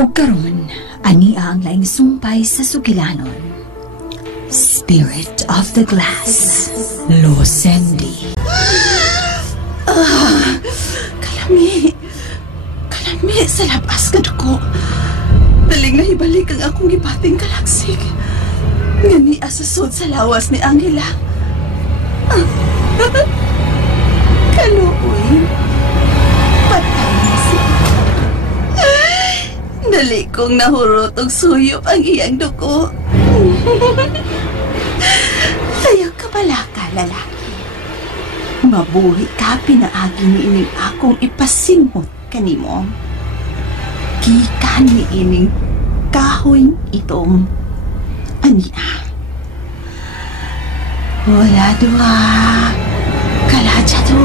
O karon, ania ang laing sumpay sa sugilanon. Spirit of the Glass, Losendi. Kalami sa labas ka duko. Daling nahibalik ang akong gibating kalaksik. Nga ni asasod sa lawas ni Angela. Kaluoy. Patay na siya. Dali kong nahurot og suyop ang iyang duko. Sayo ka pala ka, lalaki. Mabuhi ka pinaagi ni ining akong ipasimot kanimo. Gikan ni ining kahoy itom. Ania. Wala dua. Kalaja to.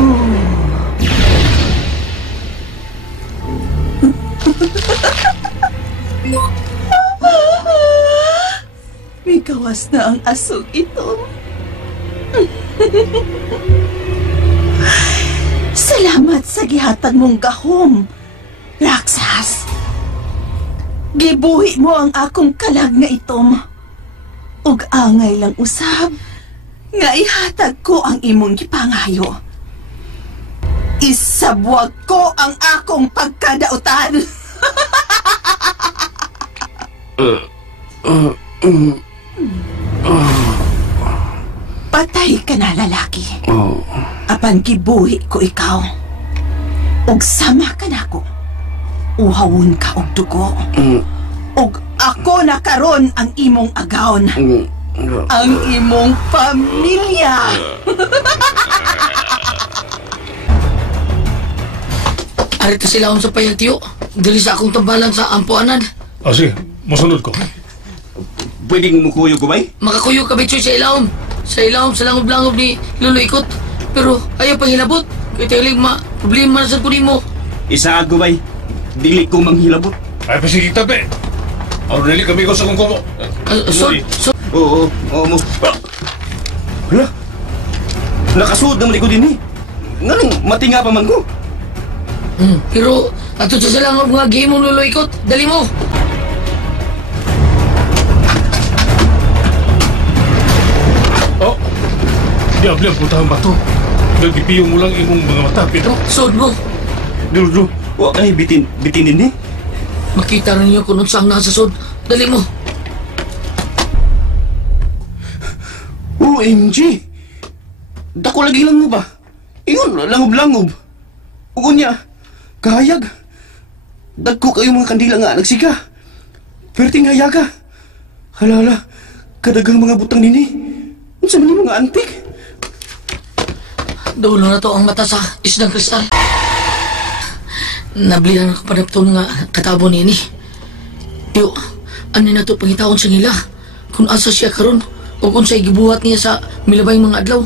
May gawas na ang asog ito. Salamat sa gihatag mong gahom, Raksas. Gibuhi mo ang akong kalag nga itom. Ug angay lang usab nga ihatag ko ang imong gipangayo. Isabwag ko ang akong pagkadautan. Patay ka na, lalaki. Apan gibuhi ko ikaw. Og sama ka na ko. Uhawon ka og dugo. Og ako na karon ang imong agawon. Ang imong pamilya. Arito sila akong sa payag, tiyo. Dili sa akong tambalan sa ampuanan. Sige, masunod ko. Pwedeng mukuyo ko, bay? Makakuyo ka, Betsoy, sa ilawom. Sa ilawom, sa langob-langob ni Lolo Ikot. Pero ayaw pang hilabot. Kaya tiling problema na sa kunin mo. Isaag ko, bay. Dili ko manghilabot. Ay, pasigig tabi. Ako nali kami ko sa kong komo. Oo, mo. Hala? Nakasuod naman ko din eh. Nganong matinga pa man ko? Pero ato sa langob nga game mo, Lolo Ikot. Dali mo. Diable ang putahang bato. Nagipiyong mo lang imong mga mata, Pedro. Sod mo. Dulu, wak ay bitinin eh. Makita rin niyo kung saan nasa sod. Dali mo. OMG! Dako lagi lang mo ba? Iyon, langob-langob. Ugon niya, kahayag. Dagko kayo mga kandila nga, nagsika. Perting hayaga. Halala, kadagang mga butang nini. Unsa man ni mga antik? Dulo na to ang mata sa isdang kristal. Nablihan ako panapton nga katabo nini. Yo, ano na to pangitawon sa ngila? Kung asa siya karon o kung sa'y gibuhat niya sa milabay mga adlaw.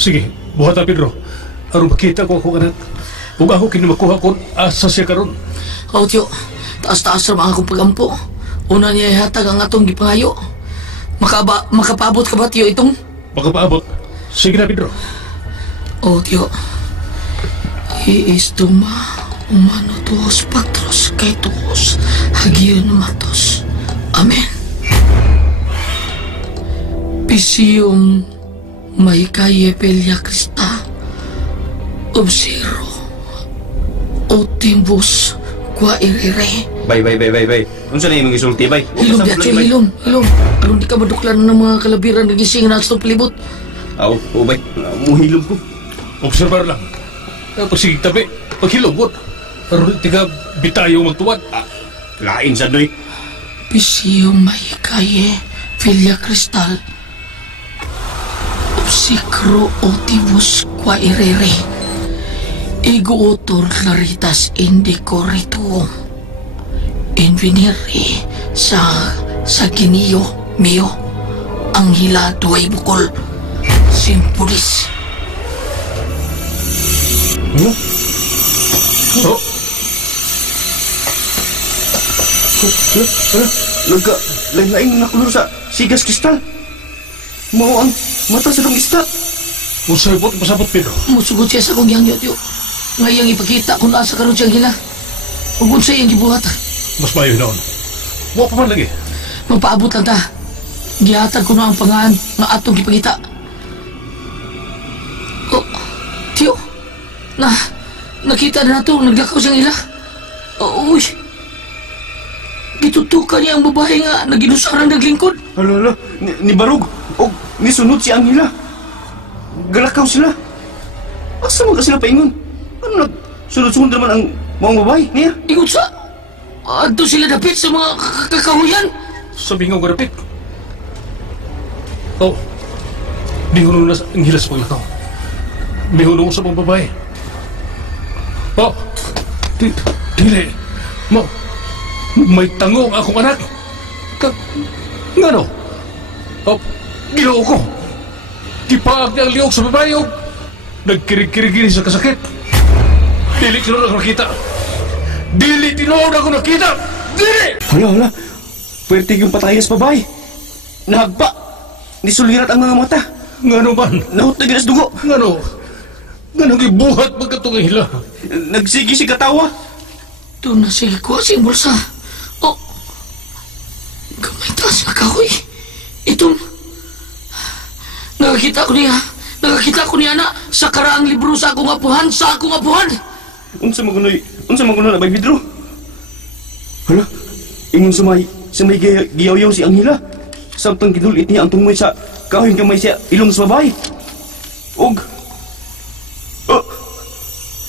Sige, buhat na, Pedro. Aron makita ko ako kanak. Huwag ako kinumakuha kung asa siya karon. O, tiyo, taas-taas na akong pagampo. Una niya ihatag ang atong gipangayo. Makapabot ka ba, tiyo, itong? Makapaabot. Sige na, Pedro. O, tiyo, iistuma umano tuos patros kay tuos hagiyon matos. Amen. Pisiyong may kaye pelya Krista obsero o timbus kwa irere. Bay. Unsa na imong isulti, bay? Hilom, Biatso, hilom. Aron di ka maduklan ng mga kalabiran na gising na sa pelibot. Aw, bay. Muhilom ko. Observar lang. Pasigig tabi. Paghilobot. Aron tiga bitayo magtuwad. Lain sa doy. Pisiyong may kaye pelya Kristal obsikro o timbus kwa irere. Iguotor claritas indicorrituum invenire sa giniyo mio ang hila duay bukol simpulis. Lain-lain na kulor sa sigas kristal. Mao ang mata sa dong isda. Usabot, pasabot, Pedro. Musugod siya sa kong yangyo, tiyo. Ngayang ipakita kung asa karon siyang hila. Ug unsa iyang gibuhat. Mas mayo noon. Wa pa man lagi. Magpaabot lang ta. Gihatag ko na ang pangalan nga atong gipangita. Oh, tiyo. Nakita na nato, naglakaw siyang ila. Oh, uy. Gitutukan niya ang babae nga naginusarang naglingkod. Hala, ni Barog. O, nisunod si Angela. Galakaw sila. Asa mo ka sila paingon? Ano sunod-sunod naman ang mga babae niya? Ingon sa... Adto sila dapit sa mga kakahuyan. Sabi nga garapit. Oh, bingulo na ang hilas sa paglakaw. Bingulo sa mga babae. Oh, dili. May tangong akong anak. Ngano? Oh, ginoo ko. Kipaag niya ang liyog sa babae o nagkirig-kirig sa kasakit. Dili tinuod ako nakita. Dili tinuod ako nakita. Dili! Hala. Pwerte yung patay sa babae. Nahagpa. Nisulirat ang mga mata. Ngano man? Nahutag na sa dugo. Ngano gibuhat magkatong hila. Nagsigi si katawa. Doon na sige ko sa bulsa. Oh, gamay taas na kahoy. Itong... Nakakita ko niya na sa karaang libro sa akong apuhan. Unsa magunoy na bay Pedro? Hala, ingon sa may giyaw-yaw si Angela. Samtang gidulit niya ang tungmoy sa kahoy kamay siya ilong sa babae.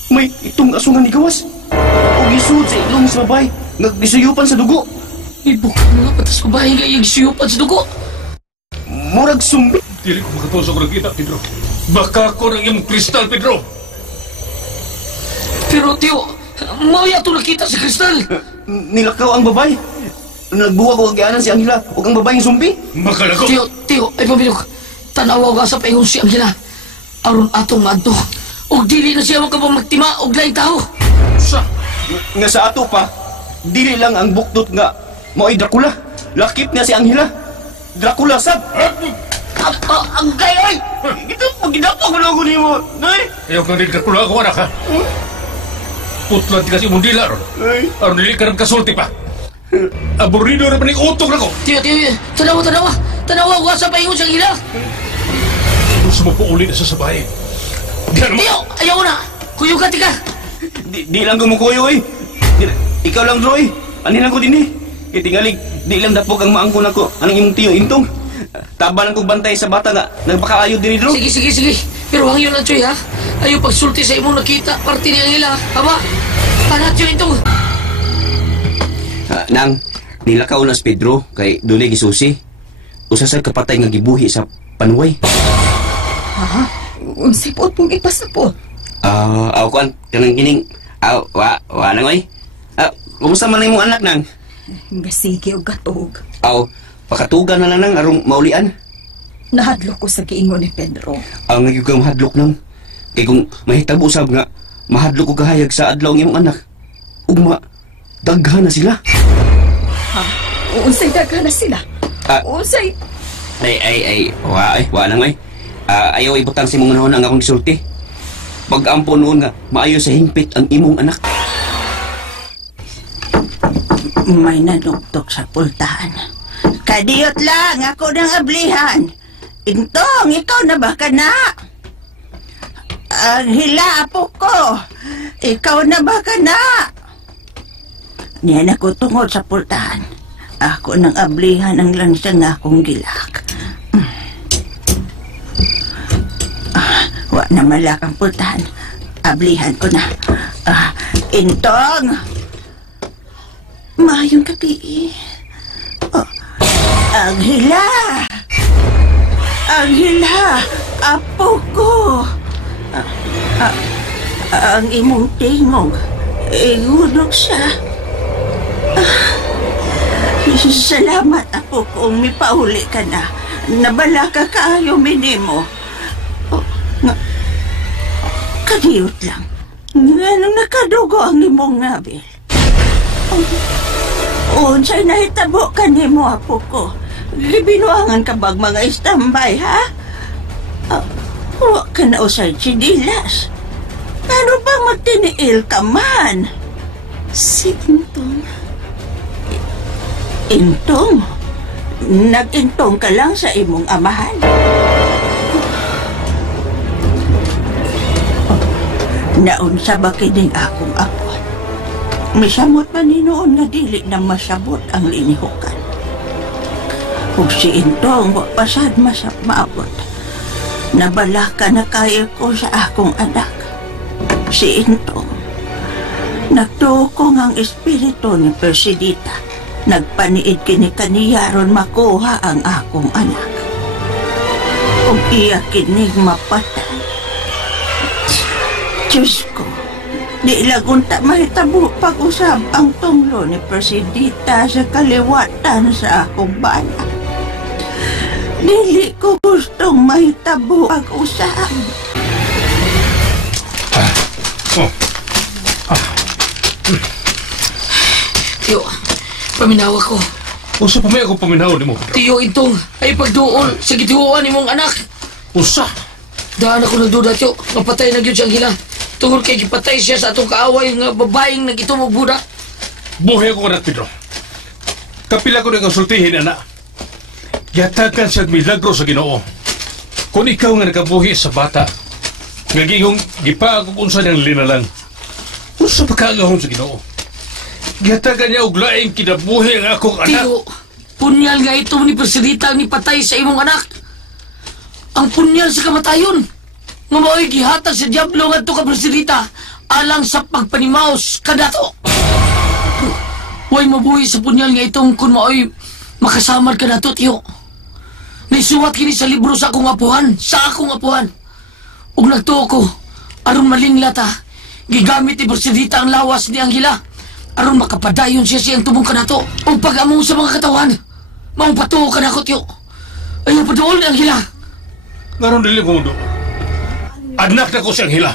May itong asungan ni gawas. Og isuod sa ilong sa babae, naggisuyupan sa dugo. Ibuk mga patas babae nga igisuyupan sa dugo. Murag sumbi. Dili ko makatuso ko nakita, Pedro. Baka ko ng iyong kristal, Pedro. Pero, tiyo, mauya ito nakita sa kristal. Nilakaw ang babae. Nagbuwag o agianan si Angela o ang babaeng sumbi. Makalako. Tiyo, ay pamilok. Tanawa ka sa paingon si Angela. Aron atong madto. Og dili na siya magtima og laing tao. Sa? Nga sa ato pa, dili lang ang bukdot nga mo'y Dracula. Lakip niya si Angela. Dracula sab. Ang gay! Ito, paginapo ko lang ko niyo mo. Ayaw kang nagkakula ako, anak, ha? Putlan ti kasi mong dila, ron. Aron nili ka ng kasulti pa. Aburido na pa utok na ko. Tiyo, tanawa ko sa paingon siyang hila. Gusto mo po uli na sa sabay. Tiyo, ayaw na. Kuyo ka, tika. Di lang gumukuyo, eh. Ikaw lang, Roy. Anin lang ko din, eh. Itingalig, di lang dapog ang maangkon ako. Anong imong tiyo, intong. Tabanan kong bantay sa bata nga nagpakaayo din, Drew. Sige. Pero hangyo lang, Choy, ha? Ayaw pagsulti sa imong nakita. Parte niya nila, haba? Panat yun ito. Nang, nilakaw na si Pedro kay Dule Gisusi. Usasag kapatay nga gibuhi sa panuway. Ha? Unsipot mong ipasapot. Aw kuan, kanang kining. Wa nang oy. Kumusta man imong anak nang? Gasige o gatog. Pakatugan na lang arong maulian. Nahadlok ko sa giingon ni Pedro. Ang nagyugang mahadlok nang. Kay kung mahitabo usab nga, mahadlok ko kahayag sa adlaw ng iyong anak. Ugma, daghan na sila. Ha? Unsay daghan na sila? Unsay? Wa lang ay. Ayaw ibutang si mong nahon ang akong sulti. Pag-ampo noon nga, maayo sa hingpit ang imong anak. May nanugtok sa pultahan. Kadiyot lang ako ng ablihan. Intong, ikaw na ba ka na? Ang hila po ko. Ikaw na ba ka na? Niyan ako tungod sa pultahan. Ako ng ablihan ang lansang akong gilak. Wa na malak ang pultahan. Ablihan ko na. Intong! Mayong gabi. Anghela! Anghela! Apo ko! Ang imong tingog, iunog siya. Salamat, apo ko, mipauli ka na. Nabala ka kaayo, minimo. Kadiyot lang. Nga nakadugo ang imong ngabil. Unsay nahitabo ka nimo, apo ko. Gibinuangan ka bag mga istambay, ha? Huwag ka na usay chinilas. Ano bang magtiniil ka man? Sintong, Intong? Nag-intong ka lang sa imong amahan? Naunsa ba kining akong apon? Misamot man ni noon nga dili na masabot ang linihukan. Kung si Intong pasad maabot, nabala ka na kayo ko sa akong anak. Si Intong, nagtuo ko ngang espiritu ni Persidita. Nagpaniid kini kaniya ron makuha ang akong anak. Kung iya kinig mapatay, Diyos ko, di lagunta mahitabo pag-usab ang tunglo ni Persidita sa kaliwatan sa akong bana. Dili ko gustong mahitabo pag-usab. Tiyo, paminawa ko. Usa pa may ako paminaw ni mo. Tiyo, Intong, ay pagdoon sa gituuan ni mong anak. Usa? Daan ako nagduda, tiyo. Mapatay na yun siyang hila. Tungkol kay gipatay siya sa atong kaaway nga babaeng nagitong buda. Buhay ako anak, Pedro. Kapila ko na konsultihin, anak. Yatakan siya milagro sa Ginoo. Kung ikaw nga nakabuhi sa bata, ngagingong gipa ako kung saan ang linalang. Unsa pa kaagahon sa Ginoo? Yatakan niya og laing kinabuhi ang akong anak. Tiyo, punyal nga ito ni Persidita ni patay sa imong anak. Ang punyal sa kamatayon. Nga mao'y gihatag sa Diablo nga ito ka Persidita alang sa pagpanimaos kadato. Huwag mabuhi sa punyal nga itong kung mao'y makasamad ka na to, tiyo. Naisuwat kini sa libro sa akong apuhan, Ug nagtuo ko, aron malinglata, gigamit ni Persidita ang lawas ni Anghela, aron makapadayon siya siyang tubong ka na to, o pag-among sa mga katawan. Maong patuo ka na ko, tiyo. Ayaw padool ni Anghela. Ngaron dili ko mundo. Anak na ko siyang hila.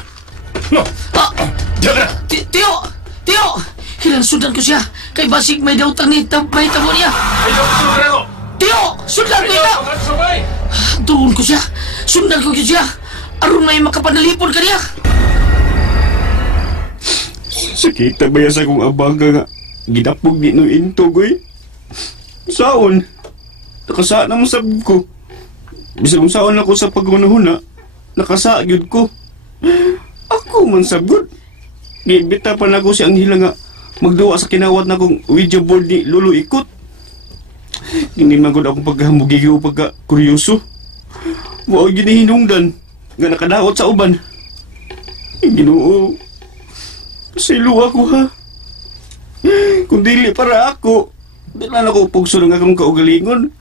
No. Diyan ka na. Tiyo! Kailan sundan ko siya. Kay basig may dautang ni may tabo niya. Ayaw ko sundan ko. Tiyo! Sundan ko niya! Tuon ko siya. Sundan ko siya. Aron may makapanalipon ka niya. Sakita ba sa akong abaga nga gidapog ni no Intog, oy? Saon? Nakasaan na mo sabog ko. Bisag kung saon ako sa pagunahuna, nakasagyod ko. Ako man sabod. Gibita pa na ako si Anghela nga magduwa sa kinawat na kong video board ni Lolo Ikot. Hindi magod akong paghamugi o pagka-kuryoso. Mao ginihinungdan nga nakadaot sa uban. Ginoo, pasilo ako ha. Kung dili para ako, di na ako pugso ng akong kaugalingon.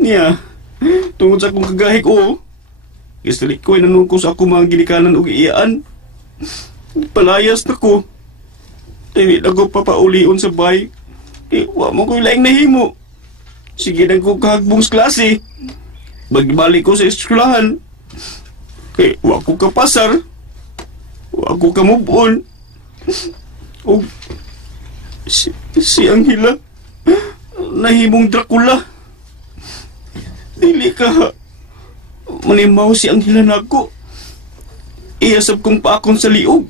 Niya, tungod sa akong kagahik o, istalik ko ay nanungkos ako mga ginikanan o iyaan. Palayas na ko. Hindi na ko papaulion sa bay. Wa mo ko'y laing nahimo. Sige na ko kahagbong klase. Magbalik ko sa eskwelahan. Wa ko kapasar. Wa ko kamubon. O si Anghela nahimong Dracula. Dili ka manimaw si Anghela nako. Iyasab kong paakon sa liog.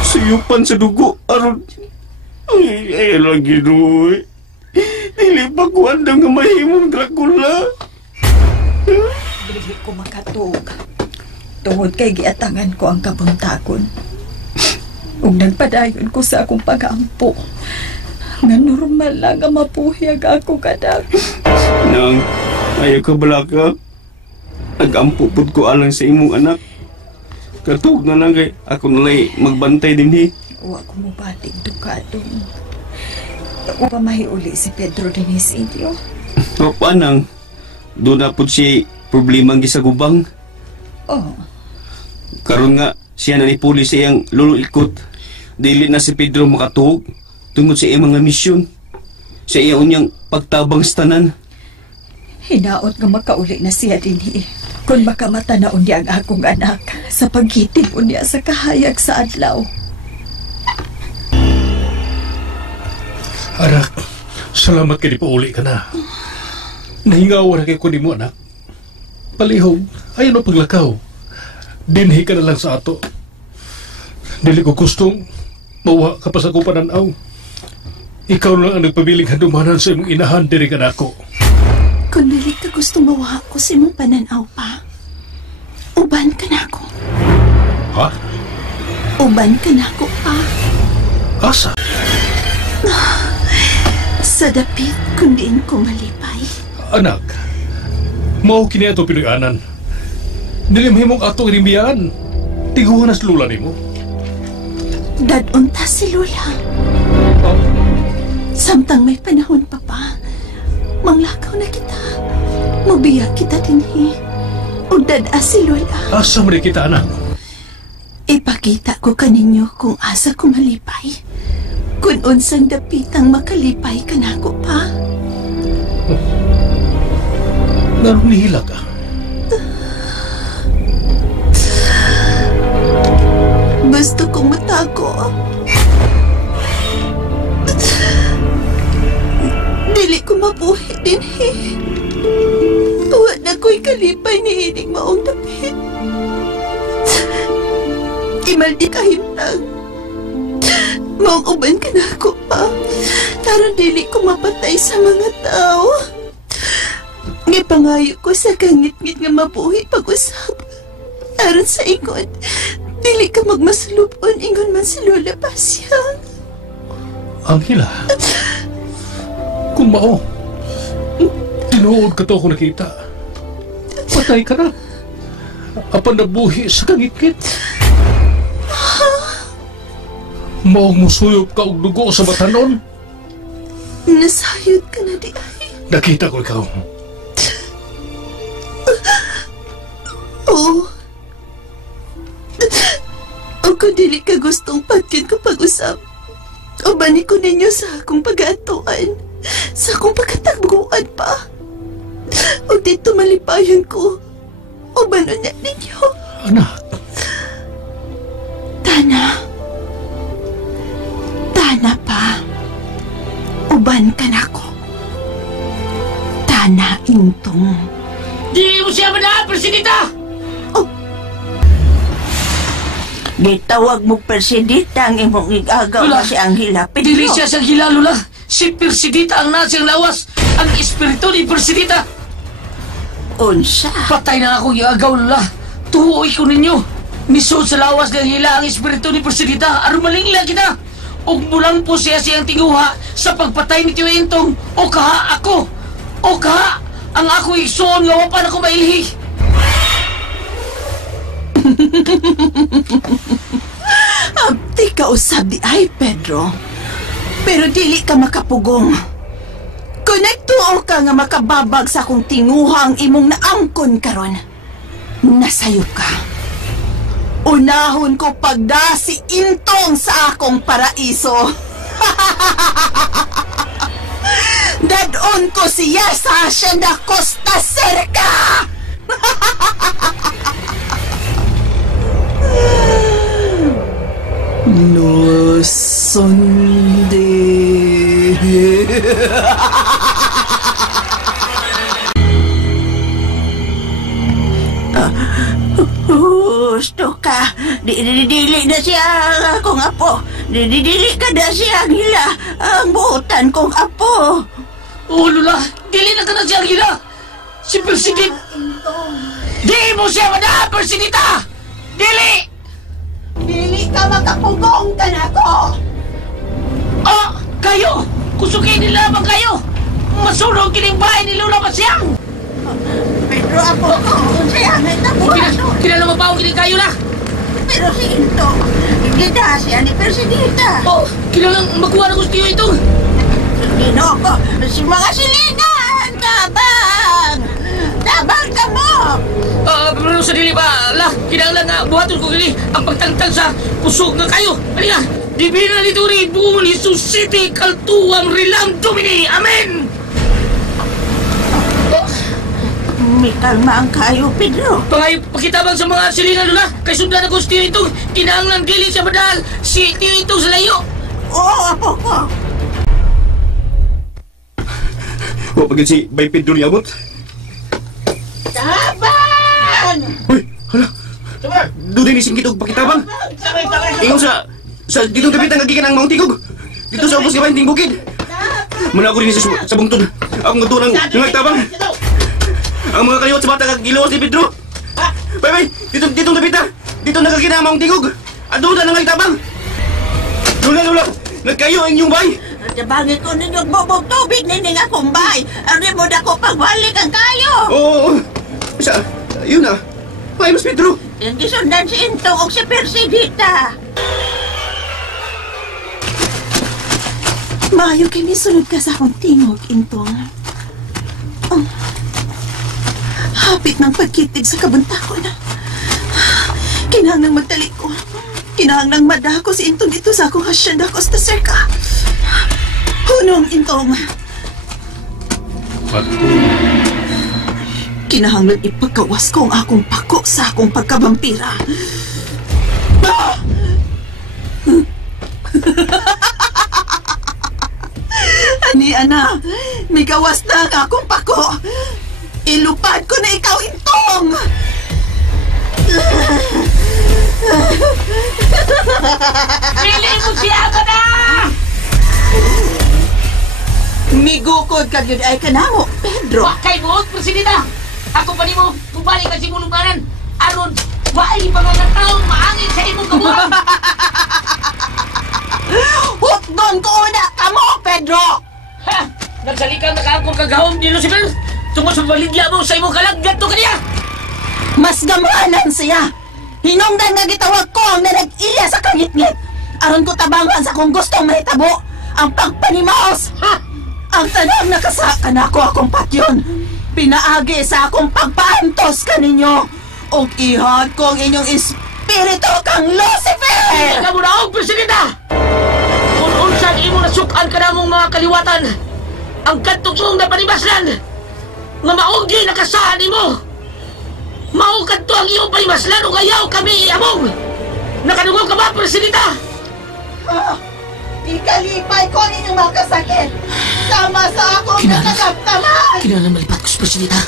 Suyupan sa dugo aron ay lagi doy. Dili pa ko andam nga mahimong Dracula. Dili ko makatug. Tungod kay giatangan ko ang kabuntagon. Ug nagpadayon ko sa akong pag-aampo. Nga normal lang nga mapuhi ang ako kadag. Nang ayaw ka bala ka. Nag-ampo pud ko alang sa imong anak. Katug na lang kay ako nalay magbantay din hi. Wa ko mo bating dukadong. O pa mahiuli si Pedro Denisilio. O panang, doon na po si problemang gisagubang. Oh, Karon nga, siya na ipuli sa iyang Lolo Ikot. Dili na si Pedro makatuog tungod sa iyang mga misyon. Sa iyang unyang pagtabang sa tanan. hinaot nga makauli na siya dinhi. Kung baka matanaon niya ang akong anak sa paghitim niya sa kahayag sa adlaw. Anak, salamat kay di pa uli ka na. Nahingawa na kay kunin mo, anak. Palihog, ayaw na paglakaw. Dinhi ka na lang sa ato. Dili ko gustong mauha ka pa sa kupananaw. Ikaw lang ang nagpabiling handumanan sa imong inahan diri ka nako. Kung dili ka gusto mawa ko sa imong pananaw pa, uban ka na ako. Ha? Uban ka na ako pa. Asa? Sa dapit kung diin ko malipay. Anak, mao kini ato pinuyanan. Dili mahimong ato inimbiyaan. Tiguhan na sa lula nimo. Dadunta si Lola. Samtang may panahon pa, manglakaw na kita. Mabiyak kita dinhi. O dada si Lola. Asa mo kita, anak? Ipakita ko kaninyo kung asa ko malipay. Kung unsang dapitang makalipay ka na ako pa. Ganong nihila ka? Gusto kong matago. Dili ko mabuhi din Tuwa na ko'y kalipay ni ining maong dapit. Imaldi kahintang. Maong uban ka na ako pa. Taron dili ko mapatay sa mga tao. Gipangayo ko sa kangit-ngit nga mabuhi pag-usap. Aron sa ingon, dili ka magmasulupon ingon man si Lola Pasya. Angela, kung mao, tinuod ka to ako nakita. Patay ka na. Apan nabuhi sa kangit-ngit. Maong musuyop ka og dugo sa batanon. Nasayod ka na di ay. Nakita ko ikaw. Oo. O kung dili ka gustong patyon ko pag-usap, o bani ko ninyo sa akong pag-aatuan, sa akong pagkatagbuan pa. O dito malipayon ko, o bano na ninyo. Anak. Tana pa. Uban ka na ko. Tana intong. Di mo siya manahan, Presidita! Gitawag mo Presidita ang imong igagaw Lula, na si Angela. Dili siya sa gila, Lula. Si Presidita ang nasiyang lawas. Ang espiritu ni Presidita. Unsa? Patay na ako iagaw, Lula. Tuhoy ko ninyo. Misod sa lawas ng hila ang espiritu ni Presidita. Arumalingla kita. O bulang po siya siyang tinguha sa pagpatay ni Tio Entong. O kaha ako. O kaha ang ako igsoon nga wapan ako mailhi. Abdi ka usab di ay, Pedro. Pero dili ka makapugong. Kung nagtuo ka nga makababag sa akong tinguhang imong naangkon karon, nasayop ka. Unahon ko pagdasi intong sa akong paraiso. Dadon ko siya sa Hacienda Costa Cerca. No Sunday. Gusto ka. Dili na siya akong apo. Dili ka na siya Angela. Ang buutan kong apo. Oh, Lula, dili na ka na siya gila. Si President. Di mo siya manahan, Presidita! Dili! Dili ka makapugong ka na ko. Ah, kayo! Kusukin nila lamang kayo! Masunog kining bahay ni Lula Masyang! Pedro, apo ko. Siya na nabuhat. Kinala mo pa kining kayo na! Pero si Into, gida siya ni Presidenta. Oh, kinalang magkuha na gusto ito! Ginoko, si mga silingan! Tabang! Tabang ka mo! Pero sa dili ba? Kinala nga buhaton ko gini ang pagtangtang sa kusog nga kayo! Halika! Divina Lituri, Buon Jesus City, Kaltuang Rilam Domini! Amen! May kalma ang kayo, Pedro. Pakitabang sa mga silingan Lula, kay sundan ako si Tio Itong, kinahanglang dili sa badal, si Tio Itong sa layo! Oo, apo ko. O, pagin si Bay Pedro ni Abot. Tabang! Uy, hala. Doon din isingkit og pakitabang. Ingon sa ditong dapit ang agikan ang maong tigog. Dito sa ubos gabahin ting bukid. Muna ako rin sa bungtod. Ako nga doon ang nagtabang. Ang mga kaliwat sa bata kagilawas ni Pedro. Bay, dito napita. Dito nakakinama ang tingog. At doon na nagtabang. Lula, nagkayo ang inyong bay. Tabangin ko ninyong bubog tubig nining akong bay. Ano mo na ko pagbalik ang kayo? Oo. Yun na. Ay, Mas Pedro. Yung gisundan si Intong o si Persidita. Maayo kay misunod ka sa akong tingog, Intong. Hapit ng pagkitig sa kabuntakon. Kinahanglang magdali ko. Kinahanglang madako si Intong dito sa akong hasyendakos na serka. Hunong, Intong. Kinahanglan ipagkawas ko ang akong pako sa akong pagkabampira. Ani, ana, may gawas na ang akong pako. Ilupad ko na ikaw, Intong! Pili mo siya ka na! Migukod ka yun ay kanamo, Pedro. Wakay mo, Presidenta! Ako pa ni mo, bubalik ka si Mulunganan. Aron, waay pa mga taong maangin sa imong kabuhan. Hutgon ko una ka mo, Pedro! Ha! Nagsalikang nakaakong kagahom ni Lucifer. Tungkol sa baligya mo sa imong kalagyan to kaniya. Mas gamanan siya. Hinungdan nga gitawag ko ang nanag-iya sa kangit-ngit. Aron ko tabangan sa kung gustong mahitabo ang pagpanimaos. Ha! Ang tanang nakasakan ako akong patyon. Pinaagi sa akong pagpaantos kaninyo. O ihad ko ang inyong espiritu kang Lucifer! Ikaw mo na og, Presidenta! Kung unsan imo nasukan ka na mong mga kaliwatan, ang kantong imong napanibaslan, nga maogi nakasahan imo. Mao kadto ang iyong panibaslan o ayaw kami iamong. Nakadungog ka ba, Presidenta? Ikalipay ko ninyong mga kasakit. Tama sa akong nakakaptaman. Kinahanglan malipat ko sa Presidenta.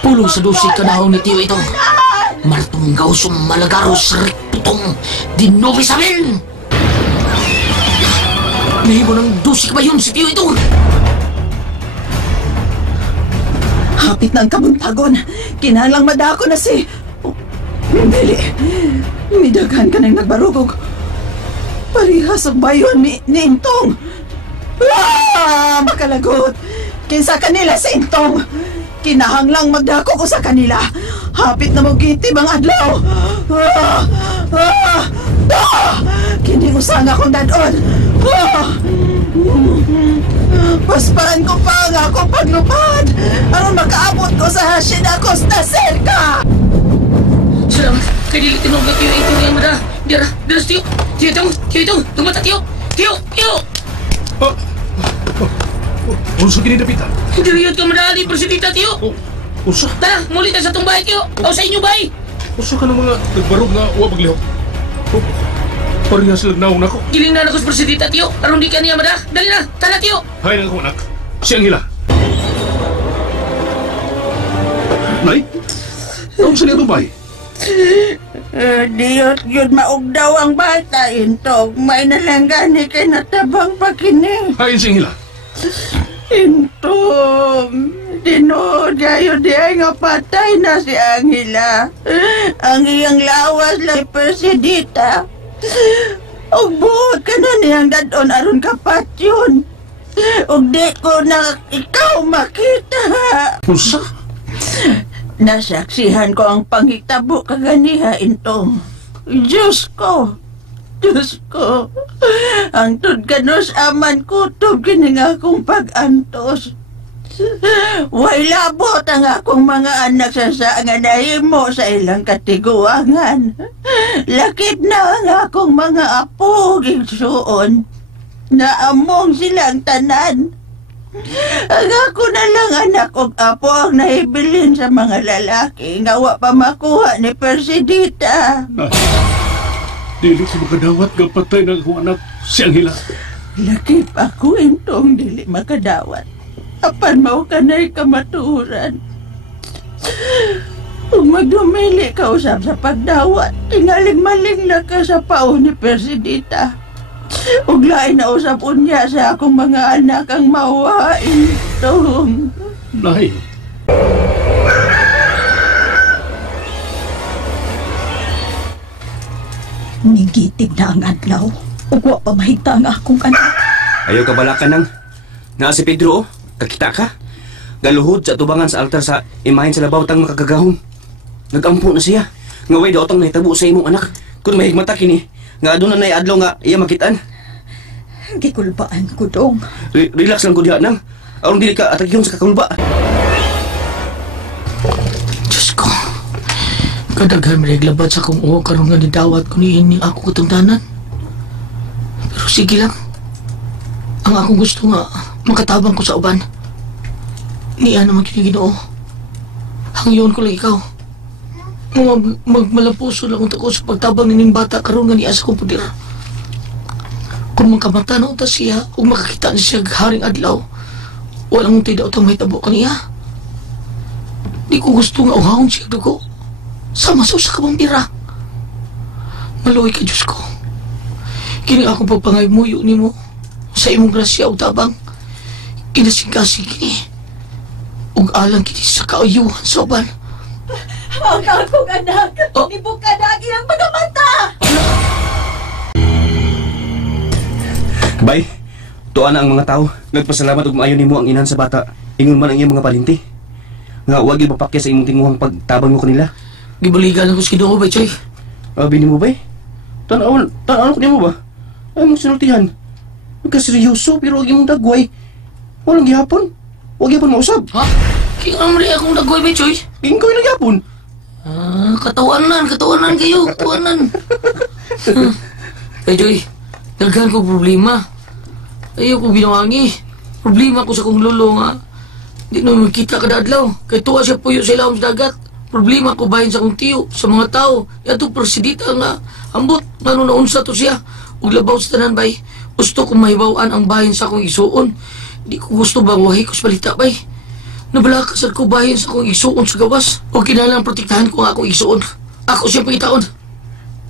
Pulong sa dosi kanahon ni Tiyo ito. Martunggaw sa malagaros rikputong dinobi sa amin. Nahibo ng dosi ka ba yun si Tiyo ito? Hapit na ang kabuntagon. Kinahanglang madako na si... Dili. Midaghan ka nang nagbarugog. Parihas ang bayon ni Intong. Makalagot. Kinsa kanila si Intong. Kinahanglang magdako ko sa kanila. Hapit na magitib ang adlaw. Kini usang akong dadon. Pasparan ko pa ang akong paglupad. Aron makaabot ko sa Hacienda Costa Cerca. Salamat. Kaya dili tinong na Tiyo ito niya mada. Dira, Tiyo. Tiyo, tumata Tiyo. Tiyo. Unsa kini dapita? Diri yun ka madali, Presidenta Tiyo. Unsa? Tara, muli ta sa itong bahay Tiyo. O sa inyo bahay. Unsa ka ng mga nagbarog nga wa paglihok? Parehas lang naong nako. Giling na nakos Presidenta Tiyo. Aron di ka niya mada. Dali na, tara Tiyo. Hay na ko anak. Siyang hila. Nay? Unsa niya itong bahay? Diyos yun maugdaw ang bata, Intong. May nalanggani kay natabang pakini. Hay siyang hila. Intong, tinood kayo di ay nga patay na si Angela. Ang iyang lawas lang Persidita. Og buot ka na niyang dadon aron kapat yun. Og di ko na ikaw makita. Unsa? Nasaksihan ko ang panghitabo kaganiha, Intong. Diyos ko. Ang tudganos aman kutob kini nga akong pag-antos. Way labot ang akong mga anak sa nga nahimo sa ilang katiguangan. Lakip na ang akong mga apo gigsuon. Naamong silang tanan. Ang ako na lang anak og apo ang nahibilin sa mga lalaki nga wa pa makuha ni Persidita. Dili ko makadawat nga patay ng akong anak siyang hila. Lakip ako, Intong, dili makadawat. Apan mao ka na'y kamaturan. Kung magdumili ka usap sa pagdawat, tingaling-maling na ka sa pao ni Persidita. Ug lain na usap unya sa akong mga anak ang mawain, Tom. Nay. Nigitib na ang adlaw. Ug wa pa mahita ang akong anak. Ayaw ka bala ka nang. Naa si Pedro, oh. Kakita ka. Galuhod sa tubangan sa altar sa imahin sa labaw tang makagagahon. Nagampo na siya. Nga way daw tang nahitabo sa imong anak. Kung mahigmata kini, nga aduna nay adlaw nga iya makitaan. Gikulbaan ko dong. Relax lang ko diha nang. Aron dili ka atagyon sa kakulba. Diyos ko. Kadaghan minaglabat sa kong uwa karon nga nidawat ko niini ako katungdanan. Pero sige lang. Ang akong gusto nga, makatabang ko sa uban. Niya naman kiniginoo. Hangyon ko lang ikaw. Magmalapuso lang ko sa pagtabang nining bata karon nga niya sa komputer. Kung magkamata na uta siya, o makakita na siya haring adlaw, walang untay daw itang may tabo kaniya. Di ko gusto nga uhahon siya dugo. Sama sa usa ka vampira. Maluoy ka, Diyos ko. Kini akong pagpangaymuyo ni mo sa imong grasya o tabang. Kinasingkasing kini. Ug alang kini sa kaayuhan sa uban. Ang akong anak, nibok ka lagi ang mga mata! Bay, tuwa na ang mga tao. Nagpasalamat ug maayo nimo ang inahan sa bata. Ingon man ang iyong mga palinti. Nga wag gyud mapakya sa imong tinguhang pagtabang mo kanila. Gibaligan ako sa Ginoo ba, Choy? Abi nimo bay? Tanaw ko nimo ba? Ay mong sinultihan. Nagkaseryoso pero wag imong dagway. Walang gihapon. Wag gyapon mausab. Ha? Kaya mo rin akong dagoy ba, Choy? Ingkoy na gyapon. Katawanan kayo, katawanan. Kaya, Choy, daghan ko problema. Ayaw ko binawangi. Problema ko sa kong lolo nga. Di na magkita kada adlaw. Kaya tuwa siya puyo sa ilawom sa dagat. Problema ko bahin sa kong tiyo, sa mga tao. Yato persidita nga. Ambot, ngano naunsa to siya. Ug labaw sa tanan bay. Gusto kong mahibawaan ang bahin sa akong isuon. Di ko gusto bang wahi ko sa balita bay. Nabalakasad ko bahin sa akong isuon sa gawas. O kinalang protektahan ko ang akong isuon. Ako siya pangitaon.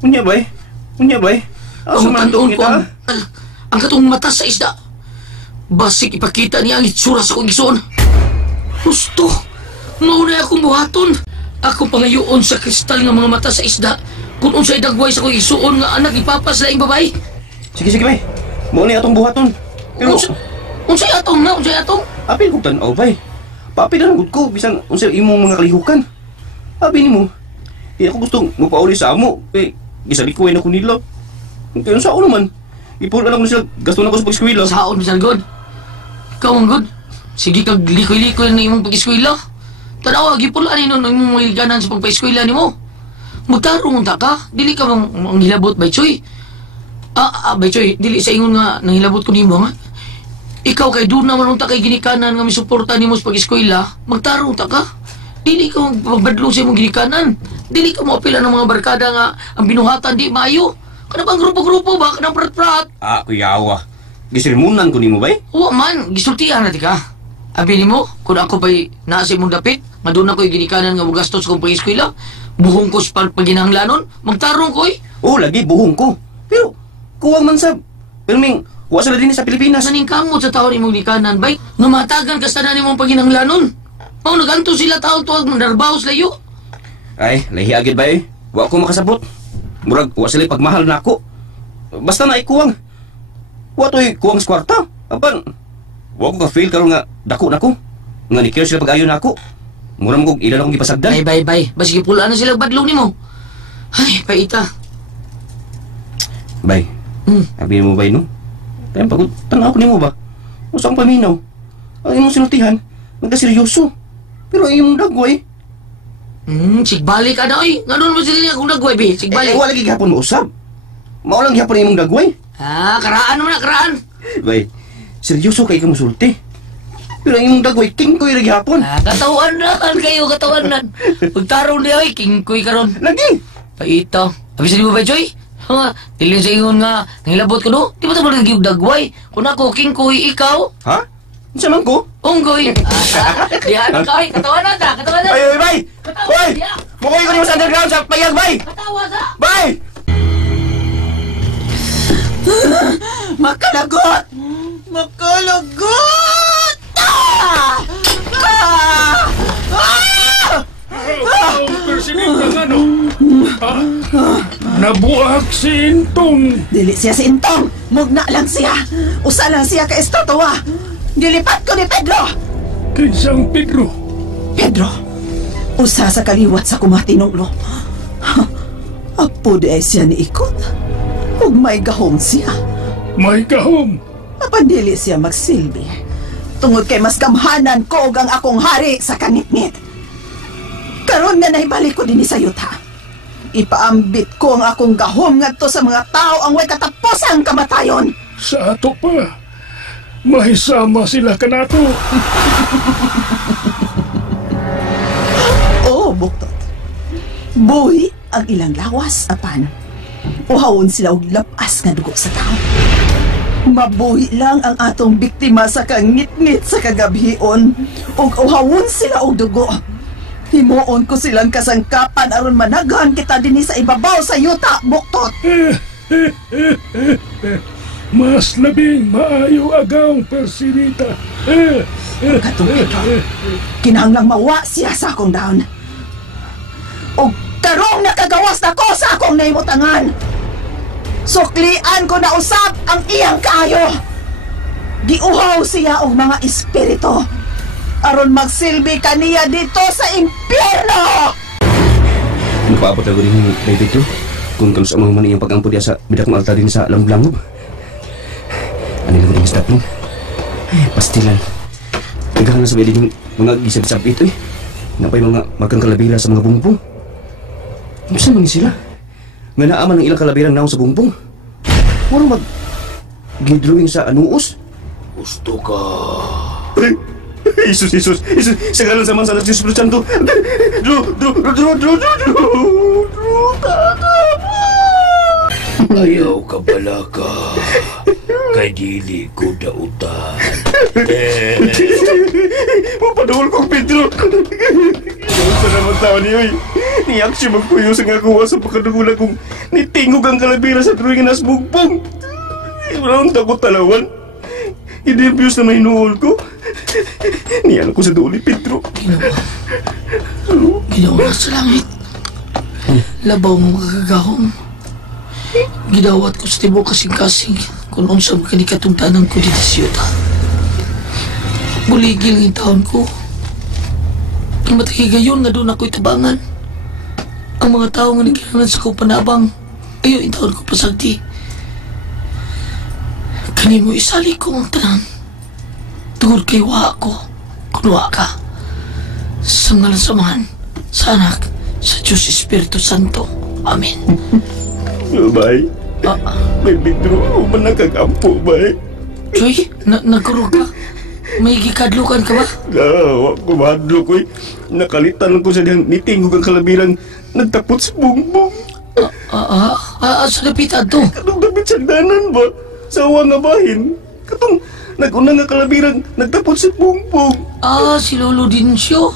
Unya bay? Ang tanoon ko ang katong mata sa isda. Basik ipakita niya ang itsura sa kong isuon. Gusto. Mauna akong buhaton. Ako pangayoon sa kristal ng mga mata sa isda. Kung unsay dagway sa kong isuon nga anak ipapas laing babae. Sige bay. Mauna atong buhaton. Pero Unsay atong na, unsay atong? apil kog tan-aw bay. Paapil na gud ko bisan unsay imong mga kalihukan. Abi nimo. Di ako gusto mapauli sa amo. Gisalikuin ako nila. Kaya saan naman? Ipunan ako na sila. Gasto na ko sa pag-eskwela. Saon, Mr. God? Ikaw ang good? Sige kag likoy-likoy na imong pag-eskwela. Tanawa, gipulaan nino ng imong maliganan sa pagpa-eskwela ni mo. Magtarong ta ka. Dili ka mang hilabot, Bay Choy. Bay Choy, dili sa ingon nga nanghilabot ko nimo nga. Ikaw kay doon naman unta kay ginikanan nga misuporta nimo sa pag-eskwela. Magtarong ta ka. Dili ka magbadlo sa imong ginikanan. Dili ka mo apila ng mga barkada nga ang binuhatan di maayo. Kana bang grupo-grupo ba? Kanang prat-prat? Kuyawa. Gisilmunan ko nimo bay? Oo man, gisultihan na ka. Abi nimo, kung ako ba'y nasa imong dapit, nga doon ako'y ginikanan nga magastos kong pag-eskwela, buhong ko sa paginahanglanon, magtarong ko'y. Lagi buhong ko. Pero, kuwang man sab. Pero ming, wa sila din sa Pilipinas. Naning kamot sa taon imong ginikanan, bay, namatagan ka sa tanan imong paginahanglanon. Mao naganto sila taon tuwag mandarbaho sa layo. Ay, lahi agad bay. Wa ko makasabot. Murag, wa sila pagmahal na ako. Basta na kuwang. Wa to'y kuwang sa kwarta. Apan, wa ko ka-feel karon nga dako na ko. Nga ni-care sila pag-ayo na ako. Mura mo kong ilan akong ipasagdan. Bay. Basig pulaan na sila badlong nimo. Ay, paita. Bay, sabi mo bay no? Kaya pagod, tanaw ko nimo ba? Usang paminaw. Ang imong sinultihan, nagkaseryoso. Pero ang imong dagway. Sigbalik ka na, oy. Nga doon mo sila niya kung nagway, be. Sigbalik. Wala gihapon mo usab. Maulang gihapon ang imong dagway. Karaan naman na, karaan. Bay, seryoso kay ka musulti. Pero ang imong dagway, kingkoy na gihapon. Katawanan kayo, katawanan. Pagtarong niya, oy, kingkoy ka ron. Lagi! Paita. Abis mo ba, Joy? Dili sa ingon nga, nangilabot ko no? Di ba ito ba nagiging dagway? Kung ako, kingkoy, ikaw? Ha? Isa man ko? Unggoy. Diyan ka, oy, katawanan ta, katawanan. Ay, bay! Bay! Mukoy ko niyo sa underground sa payag, bay! Katawa sa! Bay! Makalagot! Makalagot! Ah! Ah! Ah! Ang Presidente nga, no? Nabuhag si Intong. Dili siya si Intong. Mugna lang siya. Usa lang siya ka estatuwa. Dilipat ko ni Pedro. Kinsang Pedro. Pedro, usa sa kaliwat sa kumatinunglo. Apo di ay siya ni Ikot. Ug may gahom siya. May gahom. Apan dili siya magsilbi. Tungod kay mas gamhanan ko og ang akong hari sa kanitnit. Karon na naibalik ko din sa yuta. Ipaambit ko ang akong gahom ngadto sa mga tao ang way katapusang kamatayon. Sa ato pa. Mahisama sila kanato. Oo, buktot. Buhi ang ilang lawas, apan. Uhawon sila og lapas nga dugo sa tao. Mabuhi lang ang atong biktima sa kangit-ngit sa kagabhion. Ug uhawon sila og dugo. Himuon ko silang kasangkapan aron managhan kita dinhi sa ibabaw sa yuta, buktot. Mas labing maayo agaw, Presidenta. Katong Pedro, kinahanglang mawa siya sa akong daon. O karong nakagawas na ko sa akong naimutangan. Suklian ko na usap ang iyang kaayo. Giuhaw siya og mga espiritu aron magsilbi kaniya dito sa impyerno. Napaabot ako rin kay Pedro. Kung kalos amang man iyang pag-ampo diya sa bidak ng altar din sa Langlangob. Ano lang din stop nun? Pastilan. Naghahan na sa bilig yung mga gisag-sab ito eh. Napay mga magkang kalabira sa mga bumbong. Ano saan man sila? Nga naaman ng ilang kalabirang naong sa bumbong. Wala mag-gidrawing sa anuos. Gusto ka. Jesus, sa ngalan sa Mansa ng Diyos Espiritu Santo. Ayaw ka pala ka. Kay dili ko dautan. Mapadawal kong Pedro. Sa naman tao niyo eh. Niyak siya magpuyo sa ngakuha sa pagkadugulan kong nitingog ang kalabira sa tuwing nas bugbong. Wala akong takot talawan. Inervyos na may inuol ko. Niyan ko sa doon ni Pedro. Ginawa sa langit. Labaw mo magagahong. Gidawat ko sa tibo kasing-kasing kung unsa makanikatungtanan ko dito sa yuta. Buligil ng taon ko. Ang mataki gayon nga doon ako'y tabangan. Ang mga tao nga nagkailangan sa kupanabang ayaw yung taon ko pasagti. Kani mo isali ko ang tanan. Tungod kay wa ko, kunwa ka. Sa ngalan samahan, sa anak, sa Diyos Espiritu Santo. Amen. Bay, may Pedro, manakagampo, bay. Joy, nagkurog ka? May gikadlukan ka ba? Wak ko mahadlo ko eh. Nakalitan ko sa diyang nitingog ang kalabirang nagtapot sa bumbong. Sa dapitan to? Katong dapit sa danan ba? Sa awa nga bahin. Katong nag-una nga kalabirang nagtapot sa bumbong. Si Lolo Dincio.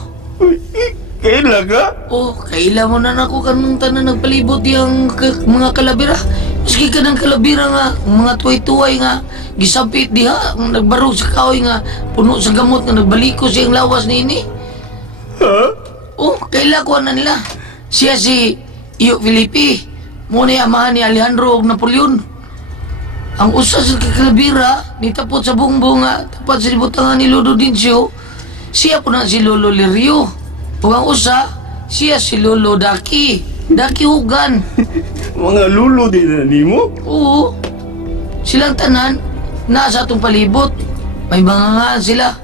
Kaila ka? Kaila mo na nako kanong tanan nagpalibot yung mga kalabira. Maski ka ng kalabira nga, mga tuway-tuway nga, gisapit diha, nagbaro sa kahoy nga, puno sa gamot nga nagbaliko siyang lawas ni ini. Ha? Kaila ko na nila. Siya si Iyo Filipi. Muna amahan ni Alejandro og Napoleon. Ang usa sa kalabira, nitapot sa bungbong nga, tapat sa libutangan ni Lolo Dincio, siya po na si Lolo Lirio. O ang usa, siya si Lolo Daki. Daki Hugan. Mga lulo din na nimo? Oo. Silang tanan, nasa atong palibot. May mga nga sila.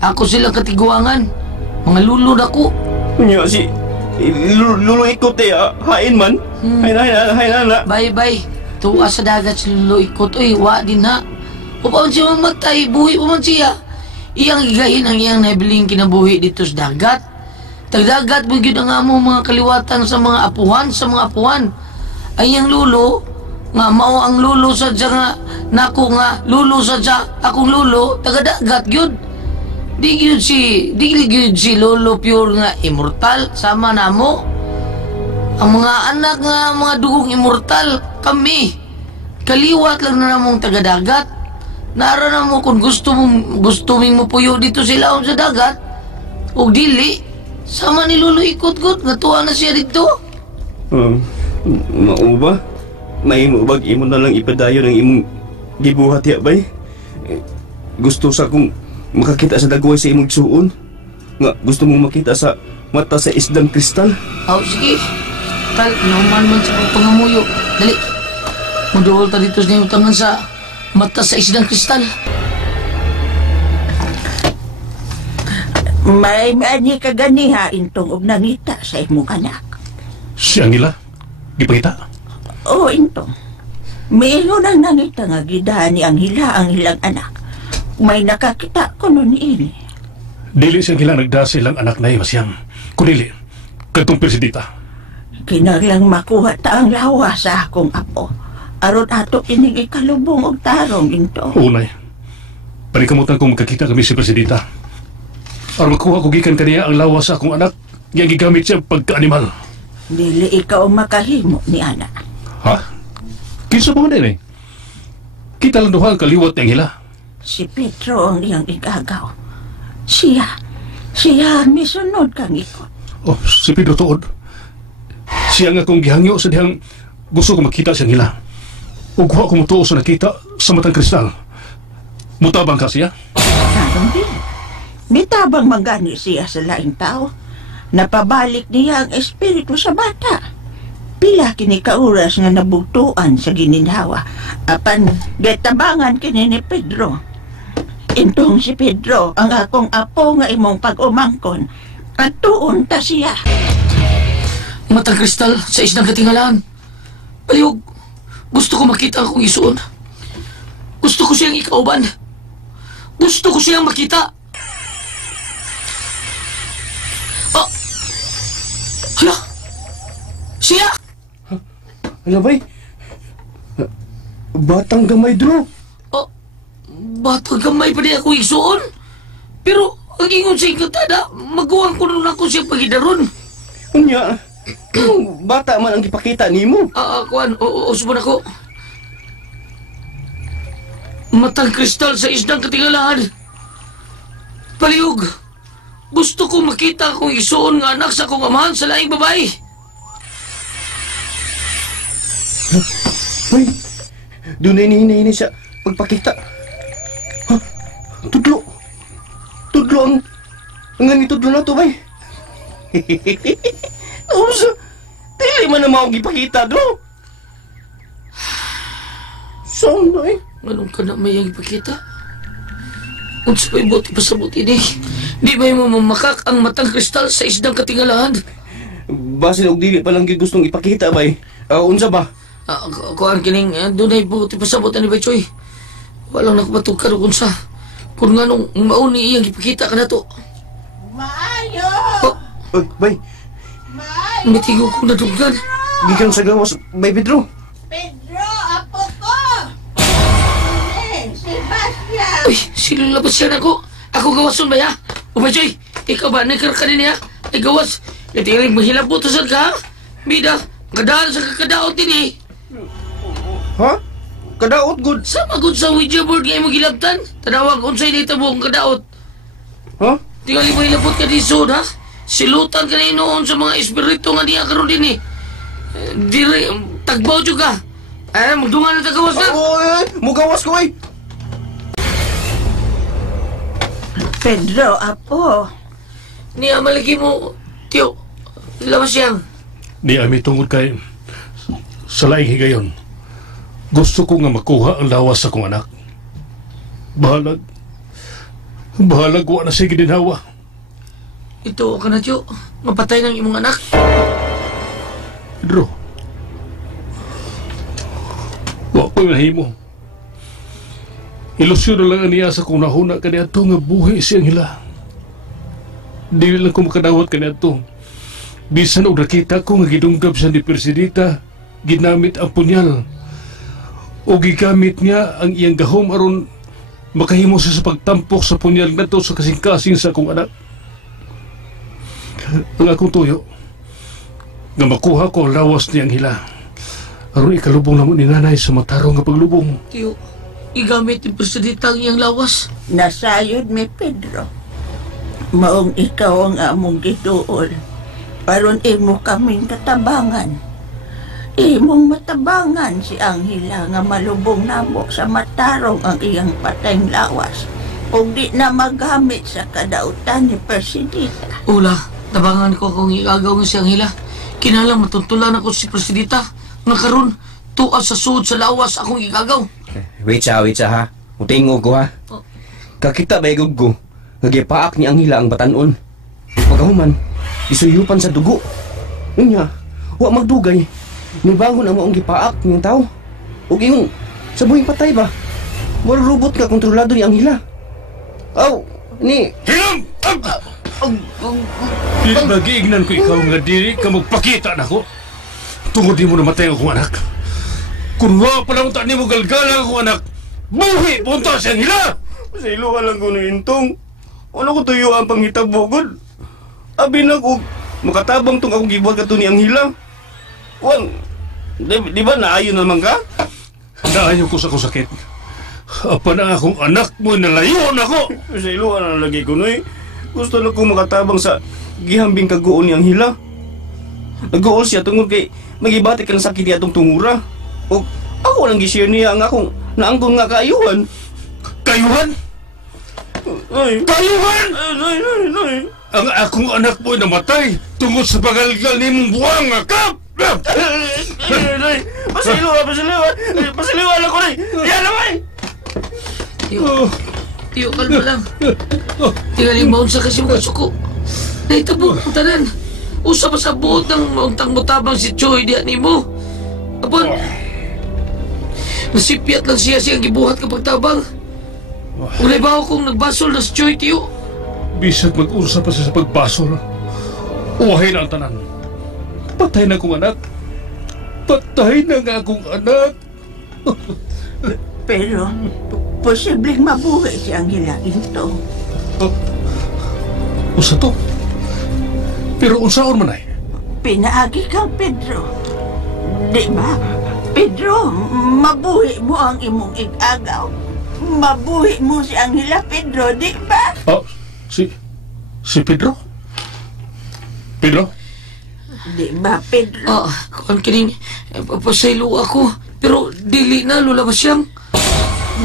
Ako silang katiguangan. Mga lulo na ko. Nya si lulo ikot eh, hain man. Hain na. Bye-bye. Tuwa sa dagat si Lulo Ikot. Wa din ha. Upaman siya mamatay, buhi pa man siya. Iyang igahin ang iyang nabiling kinabuhi dito sa dagat. Tagdagat mo yun ang amo mga kaliwatan sa mga apuhan. Ay ang lulo, nga mao ang lulo sa dya nga, nako nga, lulo sa dya, akong lulo, tagadagat yun. Di yun si Lolo pure nga immortal, sama na mo. Ang mga anak nga, mga dugong immortal, kami. Kaliwat lang na namong taga-dagat. Nara na mo kung gusto ming mupuyo dito sila sa dagat. O dili, sama ni Lolo ikot-kot, natuwa na siya dito. Mao ba? Mahimo bag imo na lang ipadayon ang imong gibuhat ya bay? Gusto sa kong makakita sa dagway sa imong suon. Nga gusto mong makita sa mata sa isdang kristal. Aw, sige. Tal, nauman man sa pagpangamuyo. Dali. Muduol ta dito sa utangan sa mata sa isdang kristal. May maani ka ganiha intong og nangita sa imong anak. Si Angela? Gipakita? Oo, intong. Mayroon ang nangita nga gidahan ni Angela ang ilang anak. May nakakita ko nun ini. Dili siyang hilang nagdasa ilang anak na Masyang. Kunili, katong presidita. Kinahanglang makuha ta ang lawa sa akong apo. Aron ato kining ikalubong og tarong into. Unay, panikamutan kong magkakita kami si presidita. Aron makuha ko gikan kaniya ang lawas sa akong anak, yang gigamit siya pagka-animal. Dili ikaw makahimo ni ana. Ha? Kinsa mo din eh? Kita lang duha ang kaliwat ng hila. Si Pedro ang iyang igagaw. Siya misunod kang ikot. Oh, si Pedro tuod. Siya nga kong gihangyo sa dihang gusto ko makita siyang hila. Ug wa ko mutuo sa nakita sa matang kristal. Mutabang ka siya? Anong din? Mitabang manggani siya sa laing tao. Napabalik niya ang espiritu sa bata. Pila kini kauras nga nabutuan sa gininhawa. Apan getabangan kini ni Pedro. Intong si Pedro ang akong apo nga imong pag-umangkon. At tuon ta siya. Matang kristal sa isdang katingalaan. Palihog, gusto ko makita akong isuon. Gusto ko siyang ikauban. Gusto ko siyang makita. Oh! Hala! Siya! Ano bay? Batang gamay dro. Oh, bata gamay pa niya ako isuon. Pero, ang ingon sa ikatada, magawan ko nun ako siya pagidaron. Unya, bata man ang ipakita nimo. Kuan, usupon ako. Matang kristal sa isdang katingalaan. Palihog, gusto ko makita akong isuon nga anak sa akong amahan sa laing babae. Uy, doon na hinahinay siya pagpakita. Ha? Tudlo. Tudlo ang ganitudlo na to, bay. Uso, dili man na maong ipakita, do. Saan na eh? Anong ka na may ang ipakita? Kung sabay buti pa sa buti ni, di ba mo mamakak ang matang kristal sa isdang katingalaan? Basin og dili pa lang gustong ipakita, bay. Unsa ba? Kuan kining doon ay buti pa sa buti ni Baychoy. Walang nakapatog ka kung sa. Kung nga nung mauni iyang ipakita ka na to. Maayo! Oh, Uy, bay. matigo ko na dugan. Gikan sa gawas, bay Pedro. Pedro, apo ko! Sebastian! Uy, sino labas yan ako? Ako gawason ba ya? O Baychoy, ikaw ba? Nakar ka din ya? Ay gawas. Itiling mahilap po to sa ka? Bida, kadaan sa kakadaot din eh. Ha? Kadaot good. Sa magod sa Ouija board ngayon mo gilabtan? Tanawag kung sa'yo dito buong kadaot. Ha? Tingali mo ilapot ka di sod, ha? Silutan ka na inoon sa mga espiritu nga niya karoon din eh. Dire, tagbaw juga. Ay, magdungan na tagawas na. Oy, mugawas ko eh. Pedro, apo. Niya malagi mo, tiyo. Lawas yang. Di ami tungod kay sa laing higayon. Gusto ko nga makuha ang lawas sa kong anak. Bahalag wa na siya gininawa. Ito ka na, tiyo. Mapatay ng imong anak. Pedro, wa ko nahimo. Ilusyon na lang niya sa kung nahuna ka niya nga buhi siyang hila. Dili lang ko makadawat ka niya ito. Bisan o nakita ko nga gidunggab siya ni Presidita, ginamit ang punyal. O gigamit niya ang iyang gahom aron makahimo siya sa pagtampok sa punyal na to sa kasing-kasing sa akong anak. Ang akong tuyo, nga makuha ko ang lawas niyang hila. Aron ikalubong na mo ni nanay sa matarong nga paglubong. Tiyo, igamit ni Presidita ang iyang lawas. Nasayod mi Pedro. Maong ikaw ang among gituol. Aron imo kaming katabangan. Imong matabangan si Anghela nga malubong namo sa matarong ang iyang patayng lawas. Ug di na magamit sa kadautan ni Presidita. Ula, tabangan ko akong igagaw nga si Anghela. Kinalang matuntulan ako si Presidita. Nga karon, tuas sa suod sa lawas akong igagaw. Wait siya ha. Utingog ko ha. Kakita ba igog ko? Nagipaak ni Anghela ang batanon. Pagkahuman, isuyupan sa dugo. Unya, wa magdugay. Nibangon ang maong gipaak niyang tao. O yung sa buhing patay ba? Marurubot ka kontrolado ni Anghela. Aw, ni... Hilang! Di nagiignan ko ikaw nga diri ka magpakita na ko. Tungod di mo namatay ang akong anak. Kung wa pa lang ni mo galgala ang akong anak, buhi punta sa Anghela! Sa iluwa lang ko na intong. Wala ko tuyo ang panghitabo, Abi na ko, makatabang tong akong gibuhat ka to ni Anghela. Wang, di ba naayon naman ka? Naayon ko sa kusakit. Apa na akong anak mo nalayon ako! Sa iluwa na lagi ko, Noy. Gusto na ko makatabang sa gihambing kaguon ni Anghela. Nag-uol siya tungod kay magibati ka ng sakit niya itong tungura. O ako lang gisir niya ang akong naangkong nga kaayuhan. Kayuhan? Ay, Kayuhan! Noy. Ang akong anak mo namatay tungod sa pagalgal ni mong buwang nga kap! Noy, pasiliwa lang ko, Noy. Yan naman! Tiyo, kalma lang. Tingaling maunsa kasi mga suko. Nahitabo ang tanan. Usa pa sa buot ng mauntang-mutabang si Choy diyan ni mo. Apon, nasipyat lang siya siyang gibuhat kapag tabang. Ulay ba ako kung nagbasol na si Choy, tiyo? Bisag mag-ursa pa siya sa pagbasol. Uwahay na ang tanan. Patay na akong anak. Patay na nga akong anak. Pero, posibleng mabuhay si Anghela ito. Usa to? Pero unsaon man ay? Pinaagi kang Pedro. Di ba? Pedro, mabuhi mo ang imong igagaw. Mabuhi mo si Anghela, Pedro, di ba? Si Pedro? Pedro? Di ba, Pedro? Kung kining pasaylo ako. Pero dili na, lula ba siyang?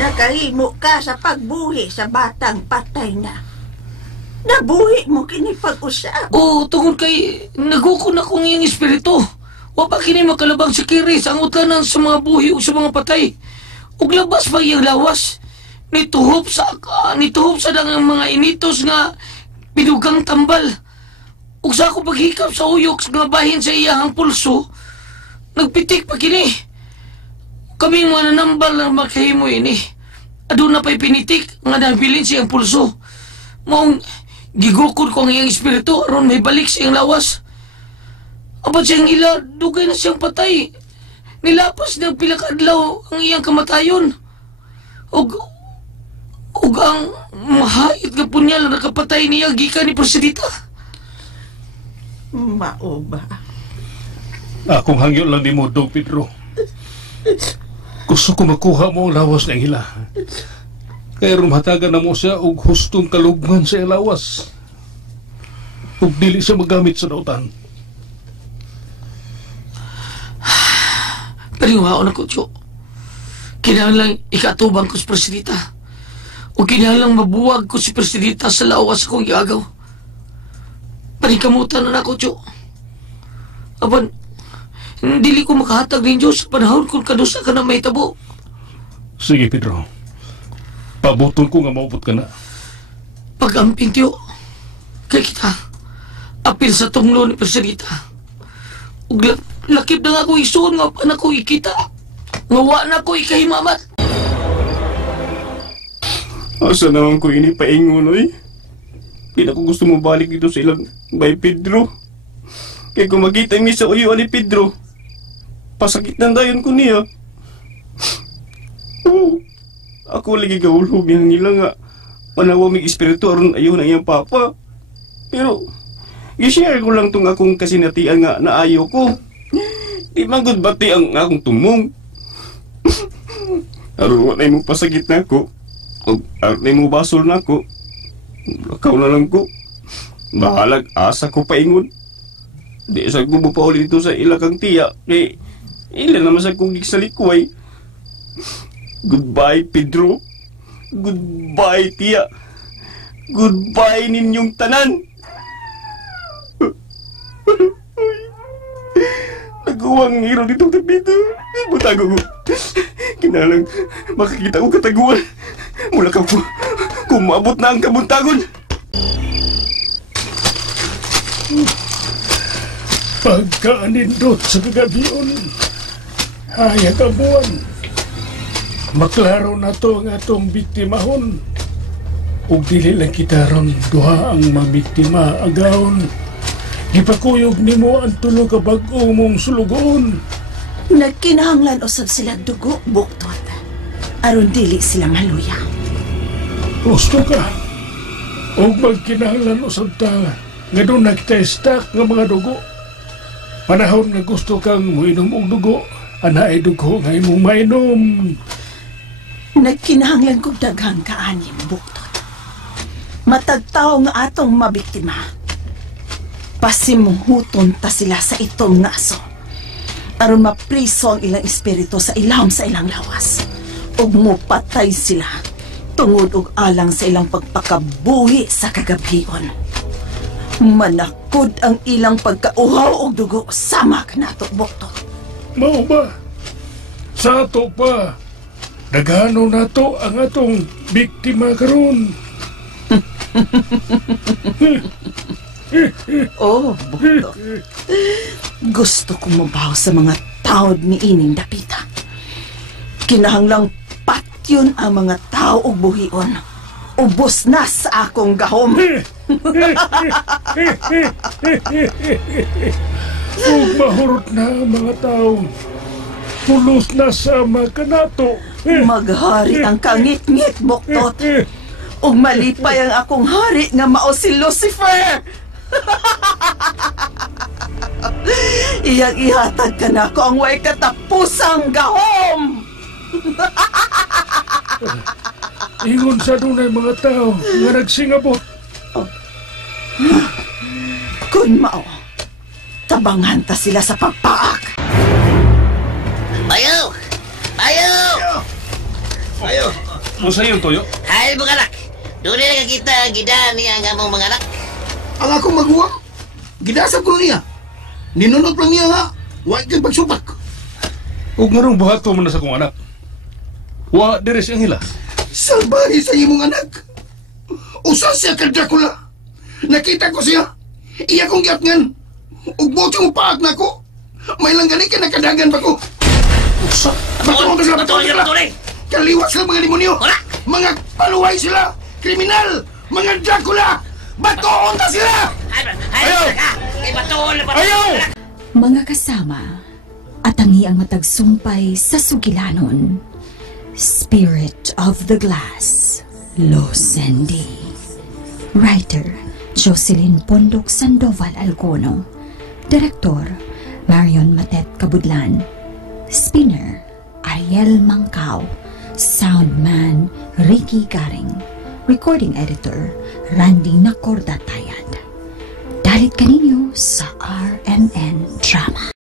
Nakahimo ka sa pagbuhi sa batang patay na. Nabuhi mo kini pag-usap. Tungod kay nagukon akong iyang espiritu. Wa pa kini makalabang si Kiri sa angutanan sa mga buhi o sa mga patay. Ug labas pa iyang lawas. Nituhop sa dangang mga initos nga pinugang tambal. Ug sa ako paghikap sa uyok nga bahin sa iyahang pulso, nagpitik pa kini. Kami mga nanambal na makahimo ini. Aduna pa'y pinitik nga nabilin siyang pulso. Maong gigukod ko ang iyang espiritu aron may balik siyang lawas. Apat siyang ila, dugay na siyang patay. Nilapas ng pilakadlaw ang iyang kamatayon. Ug ang mahait nga punyal na nakapatay niya gikan ni Presidita. Mao ba? Akong hangyo lang ni mo, Dog Pedro. Gusto ko makuha mo ang lawas ng Anghela. Kaya rumhatagan na mo siya og hustong kalugman sa lawas. Ug dili siya magamit sa dautan. Paliwaon ako, Cho. Kinahanglang ikatubang ko si Presidita. O kinahanglang mabuwag ko si Presidita sa lawas akong iagaw. Panikamutan na ako, Cho. Apan, dili ko makahatag ng Diyos sa panahon kung kadusa ka na may tabo. Sige, Pedro. Pabutol ko nga maupot ka na. Pag-amping, Tiyo. Kaya kita, apil sa tunglo ni Presidita. Ug lakip na nga ako isuon nga pa na ko ikita. Ngawa na ko ikahimamat. Asa naman ko ini paingon, Noy? Di na ko gusto mo balik dito sa ilang bay Pedro. Kaya kung makita mi sa uyuan ni Pedro, pasakit ng dayon ko niya. Ako lagi gaulhog niyang nila nga manawamig espiritu aron ayaw na iyang papa. Pero, i-share ko lang tong akong kasinatian nga naayo ko. Di magod bati ang akong tumong. Aron wala mo pasakit na ako. O aron mo basol na ako. Lakaw na lang ko. Bahalag asa ko paingon. Di sa ko mapauli dito sa ilakang tiya. Ilan naman sa kong giksalikway. Goodbye, Pedro. Goodbye, tiya. Goodbye ninyong tanan. Nagawang hero dito tapito. Butago ko. Kinalang makikita ko kataguan. Mula ka ko. Kumabot na ang kabuntagon. Pagkaanindot sa kagabion, hayag ang buwan. Maklaro na to ang atong biktimahon. Ug dili lang kita ron duha ang mabiktima agawon. Gipakuyog nimo ang tulo ka bag-o mong sulugon. Nagkinahanglan usab sila dugo, buktot. Aron dili sila maluya. Gusto ka? Ug magkinahanglan usab ta nga doon nagtestak ng mga dugo. Panahon nga gusto kang muinom og dugo, ana ay dugo nga imong mainom. Nagkinahanglan kong daghang kaanim, buktot. Matagtaw nga atong mabiktima. Pasimuhuton ta sila sa itong naso. Aron mapriso ang ilang espiritu sa ilahom sa ilang lawas. Ug mupatay sila tungod og alang sa ilang pagpakabuhi sa kagabion. Manakod ang ilang pagkauhaw og dugo samak nato, buktot. Mao ba? Sa ato pa, dagano nato ang atong biktima karon. Oh, buktot. Gusto kong mabaw sa mga taod ni ining dapita. Kinahanglang patyon ang mga tao og buhion. Ubos na sa akong gahom. Ug mahurot na ang mga tao. Pulos na sa mga kanato. Maghari ang kangit-ngit, buktot. Ug malipay ang akong hari nga mao si Lucifer. Iyang ihatag ka na ko ang way katapusang gahom. Ingon sa dunay mga tao nga nagsingabot. Kun mao, tabangan ta sila sa pagpaak. Ayaw! Ayaw! Ayaw. Mo sa iyo, Toyo? Hay mga anak! Doon na kita ang gidaan niya ang among mga anak. Ang akong maguwang, gidasap ko niya. Ninunod lang niya nga, huwag kang pagsupak. Ug ngarong buhato man na sa kong anak. Wa dire siyang hila. Salbahe sa imong anak. Usa siya ka Dracula. Nakita ko siya. Iya kong giatngan. Ug buti mo paak na ko. May lang gani ka nakadagan pa ko. Usa! Patulong sila, Patulong! patulong! Kaliwas sila mga demonyo. Wala! Mga paluway sila. Kriminal. Mga Dracula. Batoon ta sila. Ayaw! Ayaw! Mga kasama, atangi ang matagsumpay sa sugilanon. Spirit of the Glass, Losendi. Writer, Jocelyn Pondok Sandoval Alcono. Direktor, Marion Matet Kabudlan. Spinner, Ariel Mangkao. Soundman, Ricky Garing. Recording Editor, Randy Nacordatayad. Dalit kaninyo sa RMN Drama.